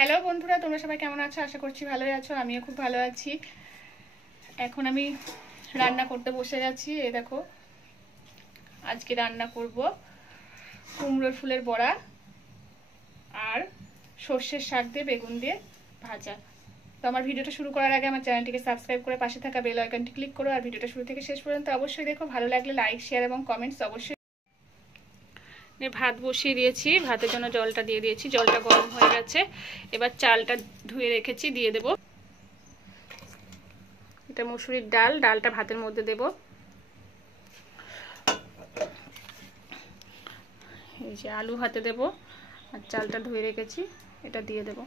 Hello বন্ধুরা, তোমরা সবাই কেমন আছো? আশা করছি ভালোই আছো। আমিও খুব ভালো আছি। এখন আমি রান্না করতে বসে গেছি। এই দেখো, আজকে রান্না করব কুমড়োর ফুলের বড়া আর সর্ষের শাক দিয়ে বেগুন দিয়ে ভাজা। তো আমার ভিডিওটা শুরু করার আগে আমার চ্যানেলটিকে সাবস্ক্রাইব করে পাশে থাকা বেল আইকনটি ক্লিক করো। আর ভিডিওটা শুরু থেকে শেষ পর্যন্ত অবশ্যই দেখো। ভালো লাগলে লাইক, শেয়ার এবং কমেন্টস অবশ্যই। ভাত বসিয়ে দিয়েছি, ভাতের জন্য জলটা দিয়ে দিয়েছি। জলটা গরম হয়ে গেছে। এবার চালটা ধুয়ে রেখেছি, দিয়ে দেব। এটা মসুরির ডাল, ডালটা ভাতের মধ্যে দেব। এই যে আলু ভাতে দেব, আর চালটা ধুয়ে রেখেছি, এটা দিয়ে দেব।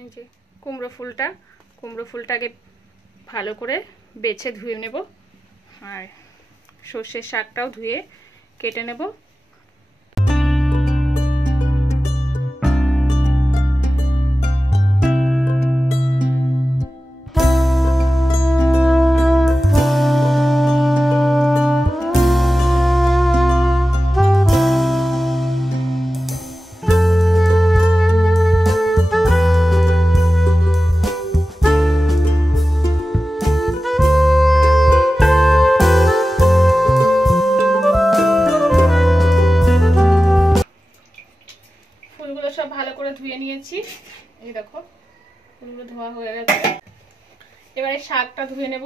এই যে কুমড়ো ফুলটাকে ভালো করে বেছে ধুয়ে নেব, আর সর্ষের শাকটাও ধুয়ে কেটে নেব। ফুলগুলো সব ভালো করে ধুয়ে নিয়েছি। এই দেখো, ফুলগুলো ধোয়া হয়ে গেছে। এবারে শাকটা ধুয়ে নেব।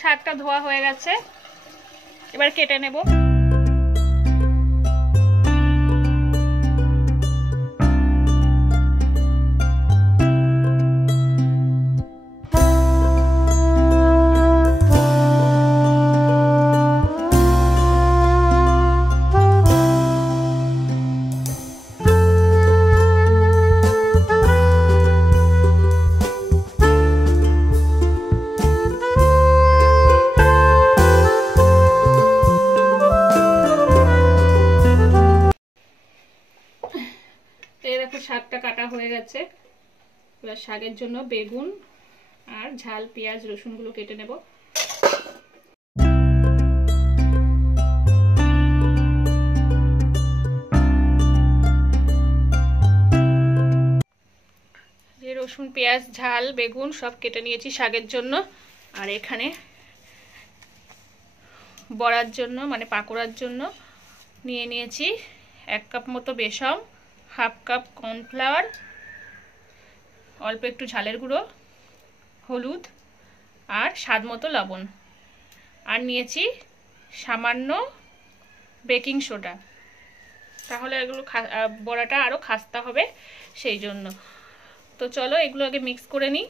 শাকটা ধোয়া হয়ে গেছে, এবার কেটে নেব। দেখো শাকটা কাটা হয়ে গেছে। এবার শাকের জন্য বেগুন আর ঝাল পেঁয়াজ রসুনগুলো কেটে নেব। রসুন পেঁয়াজ ঝাল বেগুন সব কেটে নিয়েছি শাকের জন্য। আর এখানে বড়ার জন্য মানে পাকোড়ার জন্য নিয়ে নিয়েছি 1 কাপ মতো বেসন, হাফ কাপ কর্নফ্লাওয়ার, অল্প একটু ঝালের গুঁড়ো, হলুদ আর স্বাদ মতো লবণ, আর নিয়েছি সামান্য বেকিং সোডা। তাহলে এগুলো বড়াটা আরও খাস্তা হবে, সেই জন্য। তো চলো এগুলো আগে মিক্স করে নিই।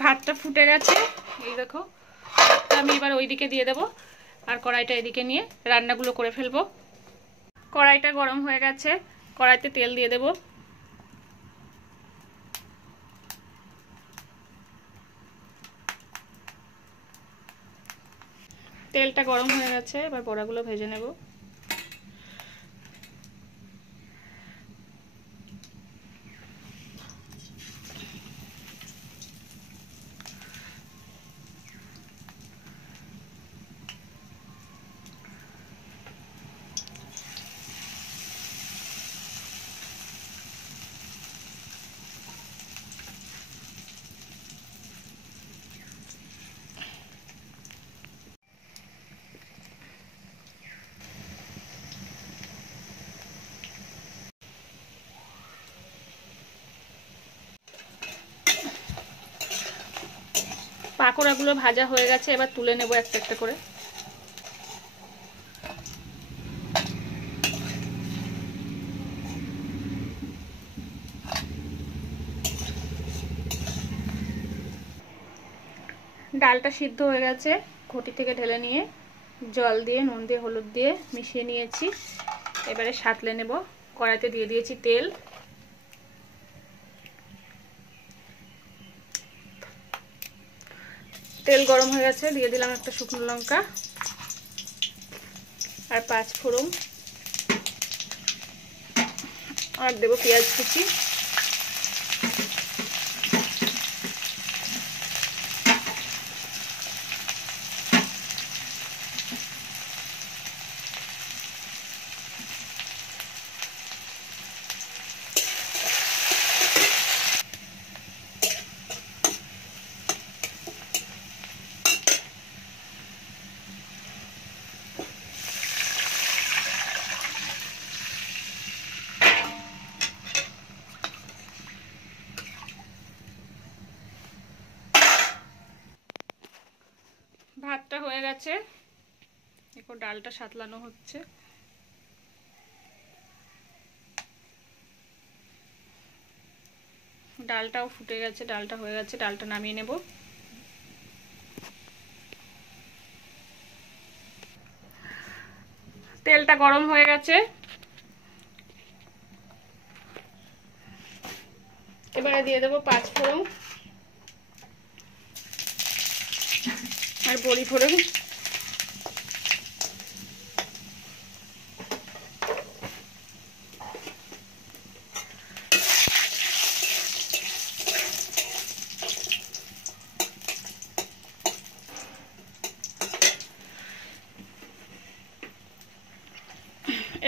ভাতটা ফুটে গেছে, এই দেখো। আমি এবার ওইদিকে দিয়ে দেব, আর কড়াইটা এদিকে নিয়ে রান্নাগুলো করে ফেলবো। কড়াইটা গরম হয়ে গেছে, কড়াইতে তেল দিয়ে দেব। তেলটা গরম হয়ে গেছে, এবার বড়াগুলো ভেজে নেব। পাকোড়াগুলো ভাজা হয়ে গেছে, এবার তুলে নেব একটা একটা করে। ডালটা সিদ্ধ হয়ে গেছে, ঘটি থেকে ঢেলে নিয়ে জল দিয়ে নুন দিয়ে হলুদ দিয়ে মিশিয়ে নিয়েছি। এবারে সাঁতলে নেব। কড়াইতে দিয়ে দিয়েছি তেল। তেল গরম হয়ে গেছে, দিয়ে দিলাম একটা শুকনো লঙ্কা আর 5 ফোড়ন, আর দেবো পেঁয়াজ কুচি। ভাতটা হয়ে গেছে, এখন ডালটা সাঁতলানো হচ্ছে। ডালটাও ফুটে গেছে, ডালটা হয়ে গেছে, ডালটা নামিয়ে নেব। তেলটা গরম হয়ে গেছে, এবারে দিয়ে দেবো 5 ফোড়ন আর বড়ি ফোড়ন।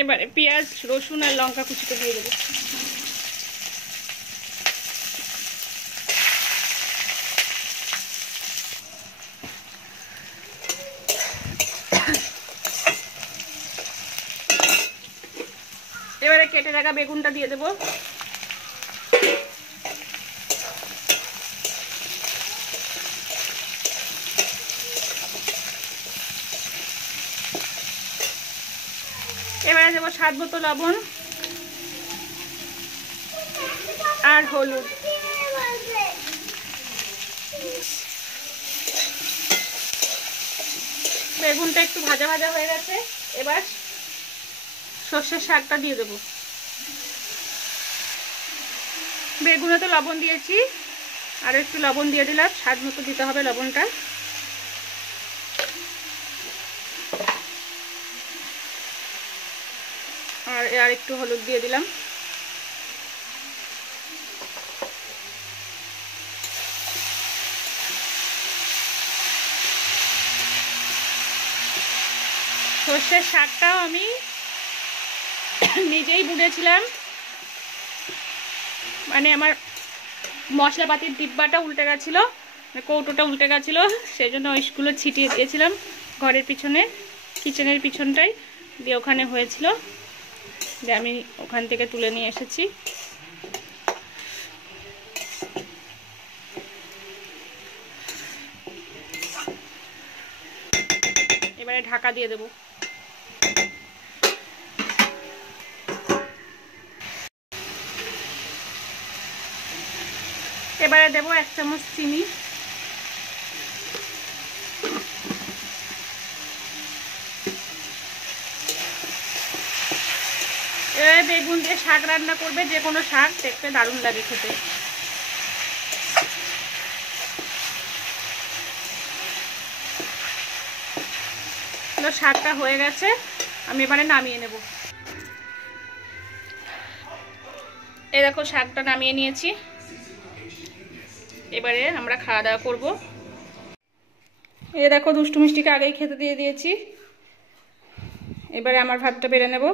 এবারে পেঁয়াজ রসুন আর লঙ্কা কুচিটা দিয়ে দেবো। এবারে কেটে রাখা বেগুনটা দিয়ে দেবো। এবারে দেবো স্বাদ মতো লবণ আর হলুদ। বেগুনটা একটু ভাজা ভাজা হয়ে গেছে, এবার সর্ষের শাকটা দিয়ে দেবো। বেগুনে তো লবণ দিয়েছি, আর একটু লবণ দিয়ে দিলাম, স্বাদ মতো দিতে হবে লবণটা। আর একটু হলুদ দিয়ে দিলাম। সর্ষের শাকটাও আমি নিজেই বুনেছিলাম, মানে আমার মশলাপাতির ডিব্বাটা উল্টে গেছিলো, কৌটোটা উল্টে গেছিলো, সেই জন্য ওইগুলো ছিটিয়ে দিয়েছিলাম ঘরের পিছনে, কিচেনের পিছনটাই দিয়ে ওখানে হয়েছিল, যে আমি ওখান থেকে তুলে নিয়ে এসেছি। এবারে ঢাকা দিয়ে দেবো। এবারে দেবো 1 চামচ চিনি। এবারে বেগুন দিয়ে শাক রান্না করবে, যে কোনো শাক দেখতে দারুণ লাগে খেতে। শাকটা হয়ে গেছে, আমি এবারে নামিয়ে নেব। এই দেখো শাকটা নামিয়ে নিয়েছি, এবারে আমরা খাওয়া দাওয়া করবো। এই দেখো দুষ্টু মিষ্টিকে আগেই খেতে দিয়ে দিয়েছি, এবারে আমার ভাতটা বেড়ে নেব।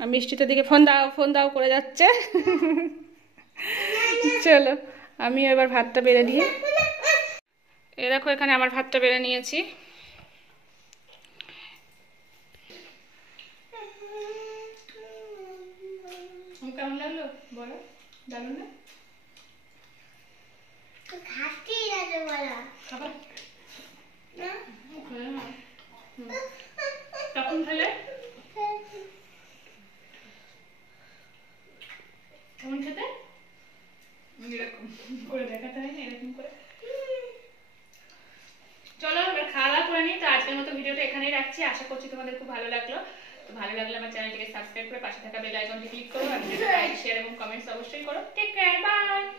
আর মিষ্টিটার দিকে ফোন দাও করে যাচ্ছে। চলো আমি এবার ভাতটা বেড়ে নিই। এই দেখো এখানে আমার ভাতটা বেড়ে নিয়েছি। কেমন লাগলো বলো? দারুণ না? করে দেখাতে হয় না এরকম করে। চলো এবার খাওয়া দাওয়া করে নিই। তো আজকের মতো ভিডিওটা এখানেই রাখছি। আশা করছি তোমাদের খুব ভালো লাগলো। তো ভালো লাগলে আমার চ্যানেলটিকে সাবস্ক্রাইব করে পাশে থাকা বেল আইকনটি ক্লিক করো আর ভিডিওটা লাইক শেয়ার এবং কমেন্টস অবশ্যই করো। Take care, by.